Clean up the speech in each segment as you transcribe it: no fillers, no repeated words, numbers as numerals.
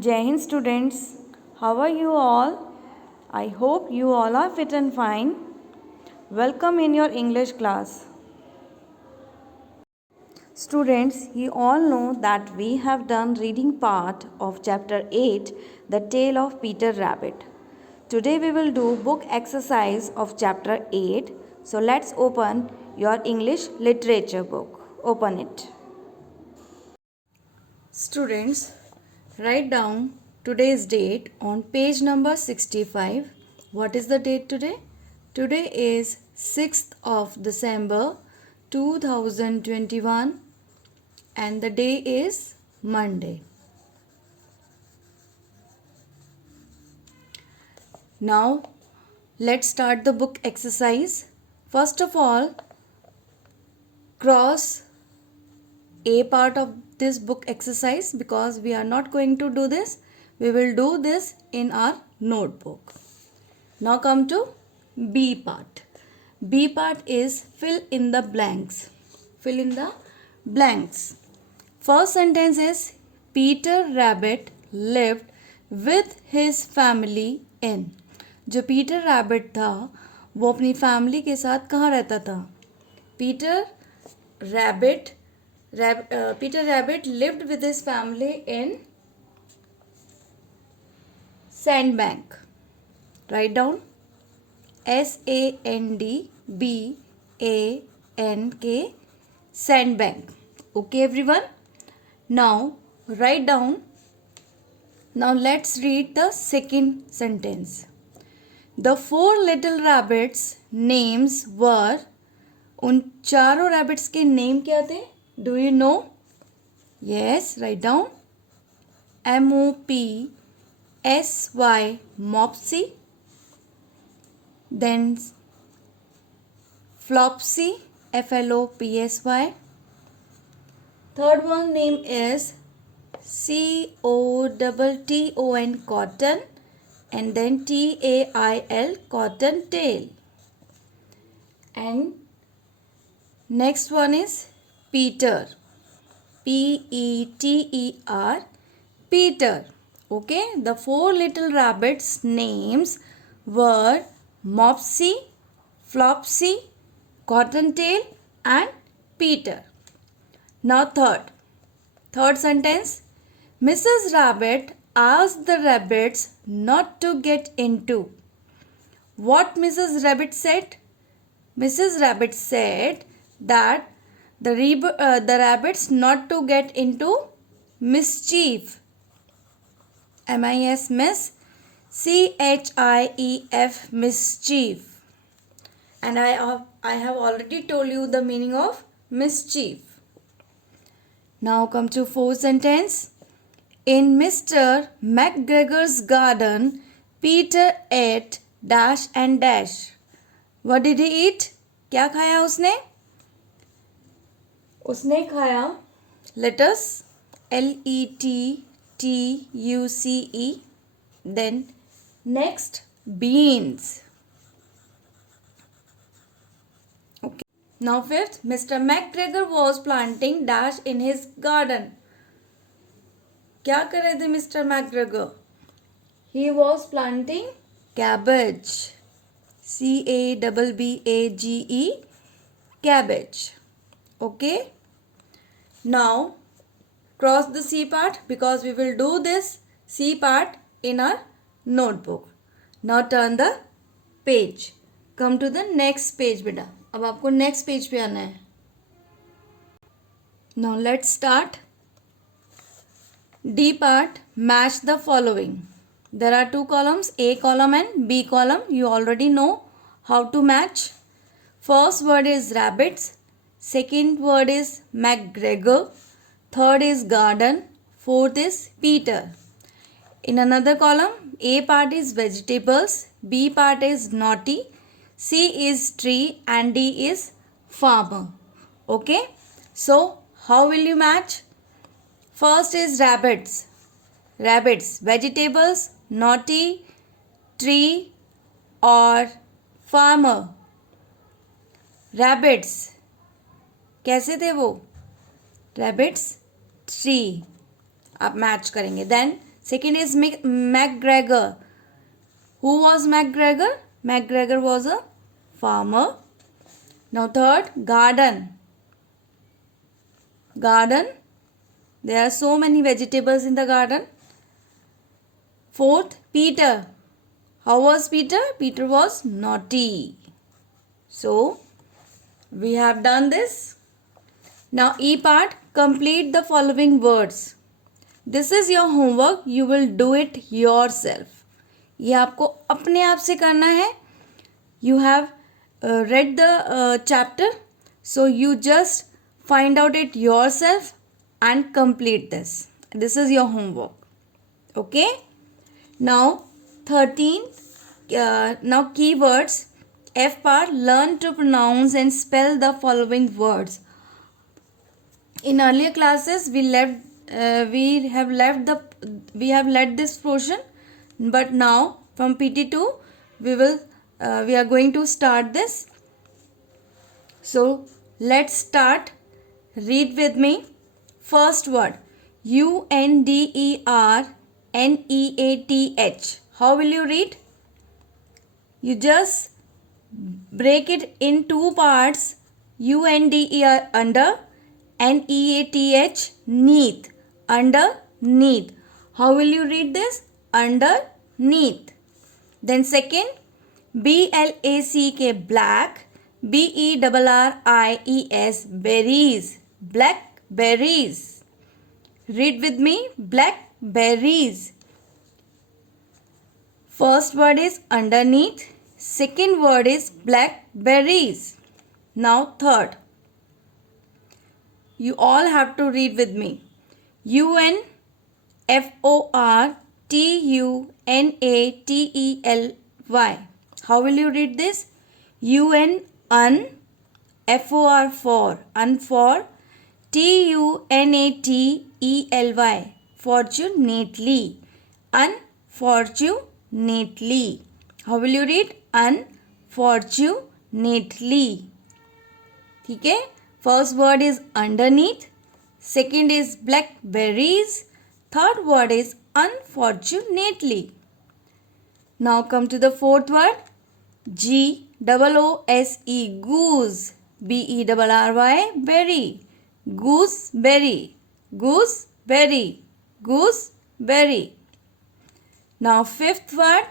Jai Hind students, how are you all? I hope you all are fit and fine. Welcome in your English class. Students, you all know that we have done reading part of chapter 8, The Tale of Peter Rabbit. Today we will do book exercise of chapter 8. So let's open your English literature book. Open it. Students, write down today's date on page number 65. What is the date today? Today is 6th of December 2021 and the day is Monday. Now, let's start the book exercise. First of all, cross a part of this book exercise because we are not going to do this. We will do this in our notebook. Now come to B part. B part is fill in the blanks. Fill in the blanks. First sentence is Peter Rabbit lived with his family in. जो Peter rabbit था वो अपनी family के साथ कहाँ रहता था? Peter Rabbit lived with his family in Sandbank. Write down Sandbank. Sandbank. Okay, everyone. Now write down. Now let's read the second sentence. The four little rabbits' names were. उन चारों rabbits के name क्या थे? Do you know? Yes, write down. Mopsy, Mopsy. Then Flopsy, Flopsy. Third one name is Cotton, Cotton. And then Tail, Cottontail. And next one is Peter. Peter. Peter. Okay. The four little rabbits' names were Mopsy, Flopsy, Cottontail and Peter. Now third sentence. Mrs. Rabbit asked the rabbits not to get into. What Mrs. Rabbit said? Mrs. Rabbit said that the rabbits not to get into mischief. M-I-S, miss. CHIEF, mischief. And I have already told you the meaning of mischief. Now come to fourth sentence. In Mr. McGregor's garden, Peter ate dash and dash. What did he eat? क्या खाया उसने? उसने खाया lettuce, LETTUCE. Then next beans. Okay. Now fifth, Mr. McGregor was planting dash in his garden. क्या कर रहे थे mister McGregor? He was planting cabbage. CABBAGE, cabbage. Okay. Now cross the C part because we will do this C part in our notebook. Now turn the page. Come to the next page बेटा. अब आपको next page पे आना है. Now let's start. D part, match the following. There are two columns, A column and B column. You already know how to match. First word is rabbits. Second word is McGregor. Third is garden. Fourth is Peter. In another column, A part is vegetables. B part is naughty. C is tree and D is farmer. Okay. So, how will you match? First is rabbits. Rabbits, vegetables, naughty, tree or farmer. Rabbits. कैसे थे वो? Rabbits, tree. आप match करेंगे. Then Second is MacGregor. Who was MacGregor? MacGregor was a farmer. Now third, garden. Garden. There are so many vegetables in the garden. Fourth, Peter. How was Peter? Peter was naughty. So we have done this. Now E part, complete the following words. This is your homework. You will do it yourself. ये आपको अपने आप से करना है. You have read the chapter, so you just find out it yourself and complete this. This is your homework. Okay. Now 13. Now keywords. F part, learn to pronounce and spell the following words. In earlier classes we have led this portion, but now from PT2 we are going to start this. So let's start. Read with me. First word, UNDERNEATH. How will you read? You just break it in two parts. UNDER, under, NEATH, neath, underneath. How will you read this? Underneath. Then second, BLACK, black, BERRIES, berries, blackberries. Read with me, blackberries. First word is underneath. Second word is blackberries. Now third. You all have to read with me. UNFORTUNATELY. How will you read this? UN, FOR, for, TUNATELY, fortunately, unfortunately. How will you read? Unfortunately. ठीक है. First word is underneath. Second is blackberries. Third word is unfortunately. Now come to the fourth word. GOOSE, goose. BERRY, berry. Gooseberry, gooseberry, gooseberry. Now fifth word,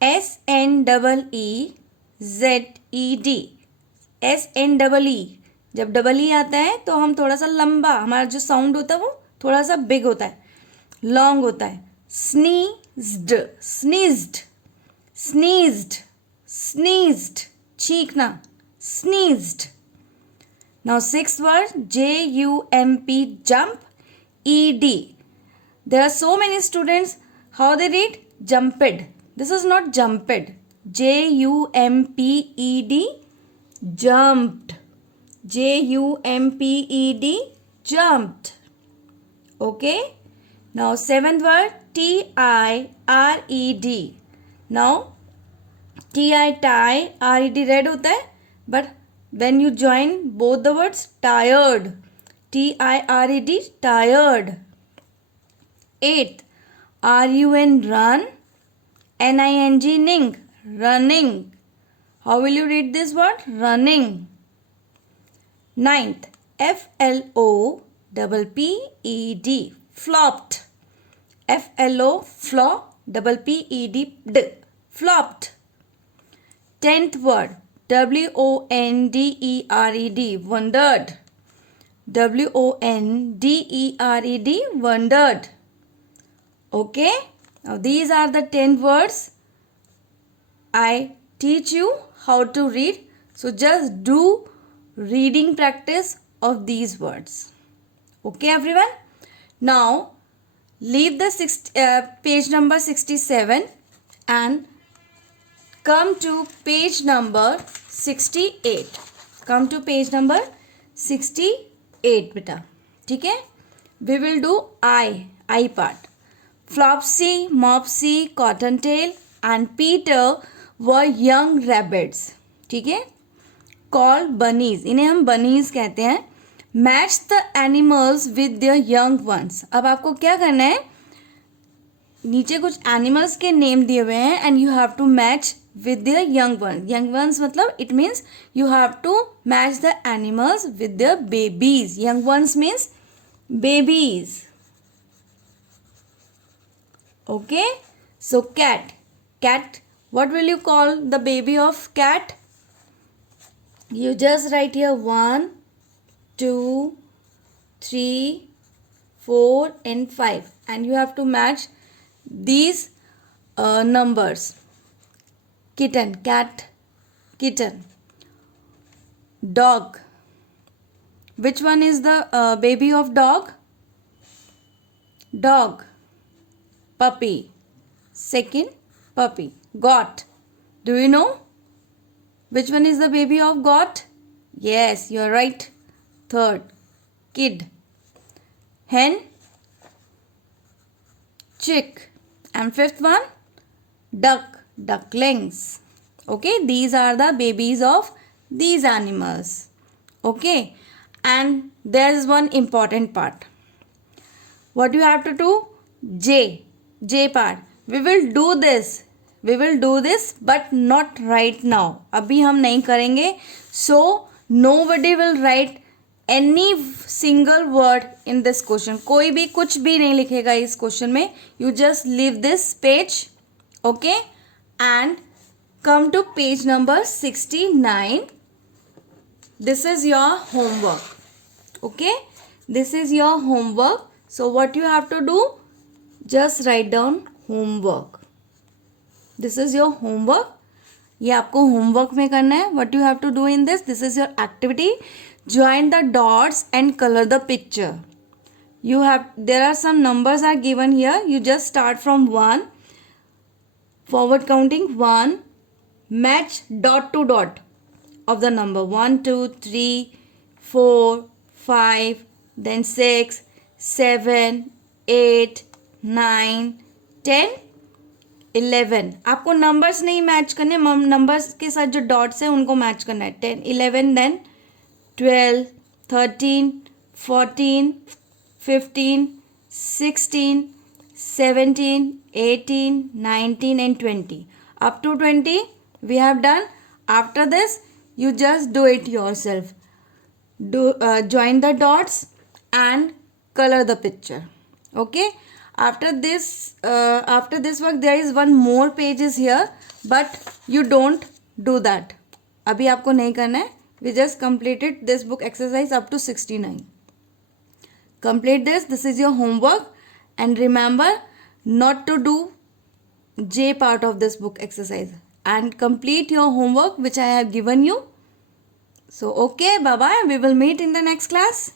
SNEEZED. SNEE. जब double E आता है तो हम थोड़ा सा लंबा, हमारा जो साउंड होता है वो थोड़ा सा बिग होता है, लॉन्ग होता है. स्नीज्ड, स्नीज्ड, स्नीज्ड, स्नीज्ड, छींकना, स्नीज्ड. Now sixth word, JUMP, jump, ED. There are so many students, how they read? Jumped. This is not jumped. JUMPED, jumped. JUMPED, jumped. Okay. Now seventh word, TIRED. Now TI, tie, RED, red होता है, but when you join both the words, tired. TIRED, tired. Eighth, RUN, run. NING, ning, running. How will you read this word? Running. Ninth, FLOPPED, flopped. FLOPPED, flopped. Tenth word, WONDERED, wondered. WONDERED, wondered. Okay. Now these are the 10 words I teach you how to read. So just do reading practice of these words. Okay everyone. Now leave the page number 67 and come to page number 68. Come to page number 68 beta. ठीक है. We will do I part. Flopsy, Mopsy, Cottontail and Peter were young rabbits. ठीक है. Called bunnies. इन्हें हम bunnies कहते हैं. Match the animals with their young ones. अब आपको क्या करना है? नीचे कुछ एनिमल्स के नेम दिए हुए हैं and you have to match with the young one. Young ones मतलब it means you have to match the animals with the babies. Young ones means babies. Okay, so cat, what will you call the baby of cat? You just write here 1 2 3 4 and 5 and you have to match these numbers. Kitten, cat, kitten. Dog, which one is the baby of dog? Dog. Puppy, second puppy. Goat, do you know which one is the baby of goat? Yes, you are right. Third, kid. Hen, chick, and fifth one, duck, ducklings. Okay, these are the babies of these animals. Okay, and there is one important part. What you have to do? J part. We will do this but not right now. अभी हम नहीं करेंगे. So nobody will write any single word in this question. कोई भी कुछ भी नहीं लिखेगा इस क्वेश्चन में. You just leave this page. Okay, and come to page number 69. This is your homework. Okay, this is your homework. So what you have to do? Just write down homework. This is your homework. ये आपको homework में करना है. What you have to do in this? This is your activity. Join the dots and color the picture. There are some numbers are given here. You just start from 1. Forward counting 1. Match dot to dot of the number 1, 2, 3, 4, 5, then 6, 7, 8, 9, 10, 11. आपको numbers नहीं match करने, numbers के साथ जो dots हैं उनको match करना है. 10, 11, then 12, 13, 14, 15, 16, 17, 18, 19 and 20. Up to 20 we have done. After this you just do it yourself. Join the dots and color the picture. Okay, after this work there is one more page is here, but you don't do that. अभी आपको नहीं करना है. We just completed this book exercise up to 69. Complete this. This is your homework, and remember not to do J part of this book exercise, and complete your homework which I have given you. So okay, bye bye. We will meet in the next class.